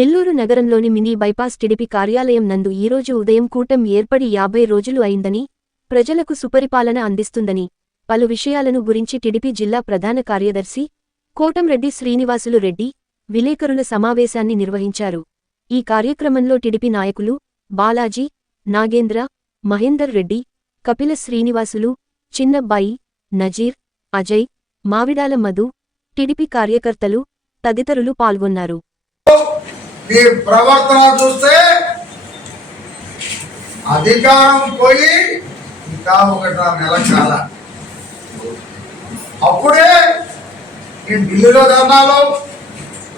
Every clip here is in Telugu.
నెల్లూరు నగరంలోని మినీ బైపాస్ టిడిపి కార్యాలయం నందు ఈరోజు ఉదయం కూటం ఏర్పడి యాభై రోజులు అయిందని ప్రజలకు సుపరిపాలన అందిస్తుందని పలు విషయాలను గురించి టిడిపి జిల్లా ప్రధాన కార్యదర్శి కోటంరెడ్డి శ్రీనివాసులు రెడ్డి విలేకరుల సమావేశాన్ని నిర్వహించారు. ఈ కార్యక్రమంలో టిడిపి నాయకులు బాలాజీ నాగేంద్ర మహేందర్ రెడ్డి కపిల శ్రీనివాసులు చిన్నబ్బాయి నజీర్ అజయ్ మావిడాల మధు టిడిపి కార్యకర్తలు తదితరులు పాల్గొన్నారు. మీ ప్రవర్తన చూస్తే అధికారం పోయి ఇంకా ఒకట నెల కాల. అప్పుడే ఈ ఢిల్లీలో ధర్నాలు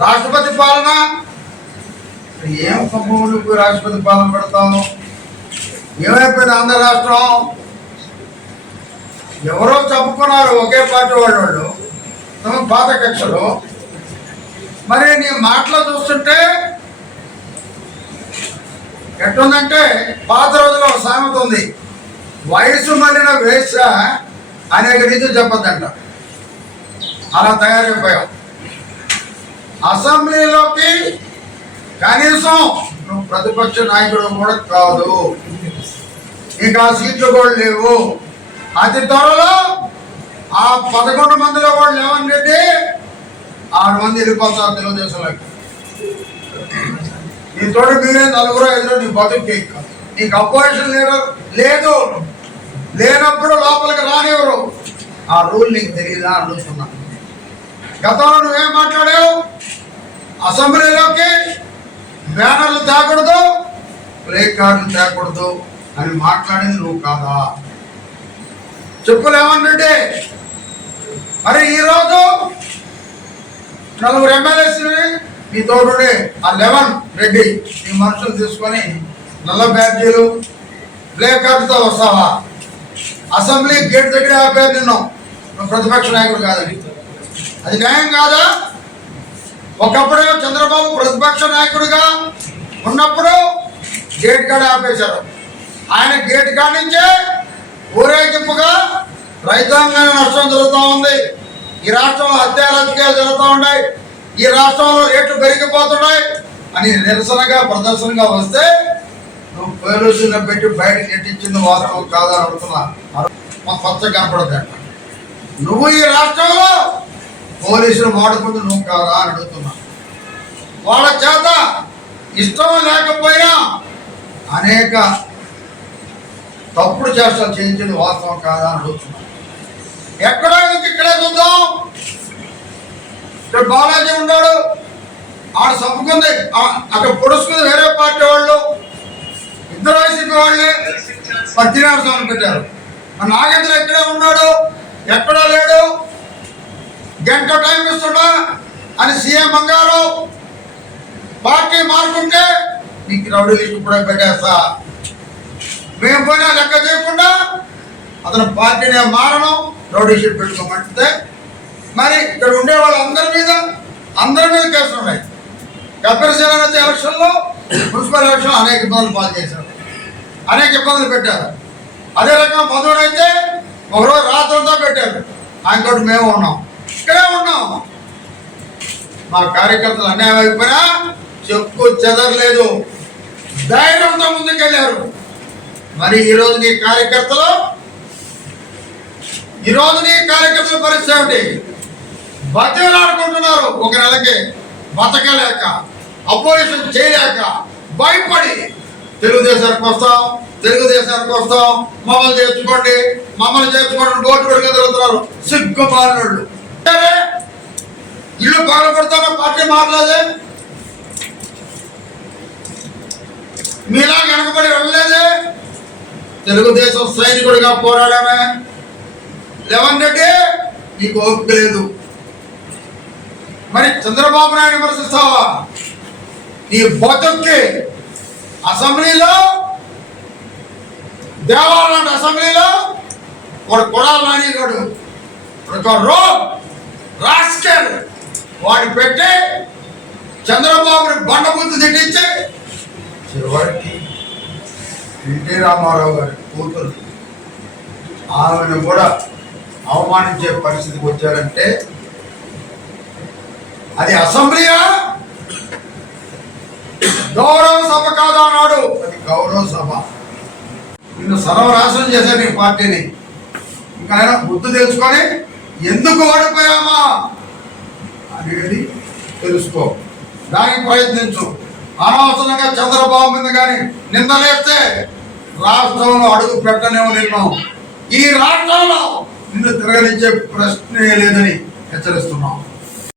రాష్ట్రపతి పాలన. ఏం సమూహులకు రాష్ట్రపతి పాలన పెడతాము ఏమైపోయింది ఆంధ్ర రాష్ట్రం? ఎవరో చెప్పుకున్నారు ఒకే పార్టీ వాళ్ళు వాళ్ళు తమ పాత కక్షలు. మరి నీ మాటలు చూస్తుంటే ఎట్టుందంటే పాత రోజుల్లో సామెత ఉంది. వయసు మళ్ళిన వేష అనేక రీతులు చెప్పద్దంట. అలా తయారైపోయాం. అసెంబ్లీలోకి కనీసం నువ్వు ప్రతిపక్ష నాయకుడు కూడా కాదు. నీకు ఆ సీట్లు కూడా లేవు. అతి త్వరలో ఆ పదకొండు మందిలో కూడా లేవని రెడ్డి ఆరు మంది వెళ్ళిపోతారు తెలుగుదేశంలోకి. నీ తోటి మీరే నలుగురు ఐదుగురు నీ బతుకు నీకు అపోజిషన్ లీడర్ లేదు. లేనప్పుడు లోపలికి రానివ్వరు. ఆ రూల్ నీకు తెలియదా అడుగుతున్నా. గతంలో నువ్వేం మాట్లాడావు? అసెంబ్లీలోకి బ్యానర్లు తేకూడదు ప్లే కార్డులు తేకూడదు అని మాట్లాడింది నువ్వు కాదా? చెప్పులేమన్నంటే మరి ఈరోజు నలుగురు ఎమ్మెల్యేస్ని మీ తోడునే ఆ లెవెన్ రెడ్డి ఈ మనుషులు తీసుకొని నల్ల బ్యాడ్జీలు ప్లే కార్డుతో వస్తావా? అసెంబ్లీ గేట్ దగ్గర ఆపారు నిన్ను. నువ్వు ప్రతిపక్ష నాయకుడు కాదని. అది న్యాయం కాదా? ఒకప్పుడే చంద్రబాబు ప్రతిపక్ష నాయకుడిగా ఉన్నప్పుడు గేట్ కాడ ఆపేశారు. ఆయన గేట్ కాడ నుంచే ఊరేగింపుగా రైతాంగాన్ని నష్టం జరుగుతూ ఉంది. ఈ రాష్ట్రంలో హత్య రాజకీయాలు జరుగుతూ ఉన్నాయి. ఈ రాష్ట్రంలో రేట్లు పెరిగిపోతున్నాయి అని నిరసనగా ప్రదర్శనగా వస్తే నువ్వు పోలీసులను పెట్టి బయట నెట్టించింది వాస్తవం కాదని అడుగుతున్నా. మా కొత్త కనపడదంట నువ్వు ఈ రాష్ట్రంలో పోలీసులు వాడుకుంటూ నువ్వు కాదా అని అడుగుతున్నా. వాళ్ళ చేత ఇష్టం లేకపోయినా అనేక తప్పుడు చేష్టలు చేయించింది వాస్తవం కాదా అని అడుగుతున్నా. ఎక్కడో నుంచి ఇక్కడే చూద్దాం. ఇక్కడ బాలాజీ ఉన్నాడు. ఆడ చంపుకుంది ఆ- అక్కడ పొడుచుకుంది వేరే పార్టీ వాళ్ళు. ఇద్దరు వైసీపీ వాళ్ళే. పద్దెనాడు స్వామి పెట్టారు. మన నాగేంద్ర ఎక్కడే ఉన్నాడు. ఎక్కడో లేడు. గంట టైం ఇస్తున్నా అని సీఎం బంగారు. పార్టీ మారుకుంటే నీకు రౌడీ లిస్ట్ కూడా పెట్టేస్తా. మేము పోయినా లెక్క చేయకుండా అతను పార్టీని మారడం రౌడీ షీట్ పెట్టుకోమంటే మరి ఇక్కడ ఉండే వాళ్ళందరి మీద అందరి మీద కేసులు ఉన్నాయి. కపిలసేన వచ్చే ఎలక్షన్లో మున్సిపల్ ఎలక్షన్ అనేక ఇబ్బందులు పాలు చేశారు. అనేక ఇబ్బందులు పెట్టారు. అదే రకంగా మధుడు అయితే ఒకరోజు రాత్రంతా పెట్టారు. ఆయన మేము ఉన్నాం. ఇక్కడే ఉన్నాం. మా కార్యకర్తలు అన్యాయం అయిపోయినా చెప్పు చెదరలేదు. ధైర్యంతో ముందుకెళ్ళారు మరి ఈరోజు నీ కార్యకర్తలు? ఈరోజు నీ కార్యకర్తల పరిస్థితి ఏమిటి? బతిలాడుకుంటున్నారు ఒక నెలకి. బతకలేక అపోజిషన్ చేయలేక భయపడి తెలుగుదేశానికి వస్తాం తెలుగుదేశానికి వస్తాం. మమ్మల్ని చేర్చుకోండి మమ్మల్ని చేర్చుకోండి ఓటు కొడుకు తిరుగుతున్నారు సిగ్గు బాలుళ్ళు సరే, ఇల్లు బాగుపడతామో? పార్టీ మారలేదే? మీలా వెనకబడి వెళ్ళలేదే? తెలుగుదేశం సైనికుడిగా పోరాడామే. లెవెన్ రెడ్డి నీకు ఓపిక లేదు. మరి చంద్రబాబు నాయుడు విమర్శిస్తావా నీ బతుక్కి అసెంబ్లీలో దేవాలయం అసెంబ్లీలో వాడు కొడాలి నానిగాడు ఒక రో రాస్కర్ వాడు పెట్టి చంద్రబాబుని బండబుద్ధి తిట్టించి చివరికి ఎన్టీ రామారావు గారి కూతురు ఆమెను కూడా అవమానించే పరిస్థితికి వచ్చారంటే అది అసెంబ్లీయా? గౌరవ సభ కాదా అన్నాడు అది గౌరవ సభ. నిన్ను సర్వనాశనం చేశాను నీ పార్టీని. ఇంకా నేను బుద్ధి తెలుసుకొని ఎందుకు ఓడిపోయామా? అనేది తెలుసుకో. దానికి ప్రయత్నించు. అనవసరంగా చంద్రబాబు మీద కానీ నిందలేస్తే రాష్ట్రంలో అడుగు పెట్టనేమో నిన్ను. ఈ రాష్ట్రంలో నిన్ను తిరగలించే ప్రశ్నే లేదని హెచ్చరిస్తున్నాం.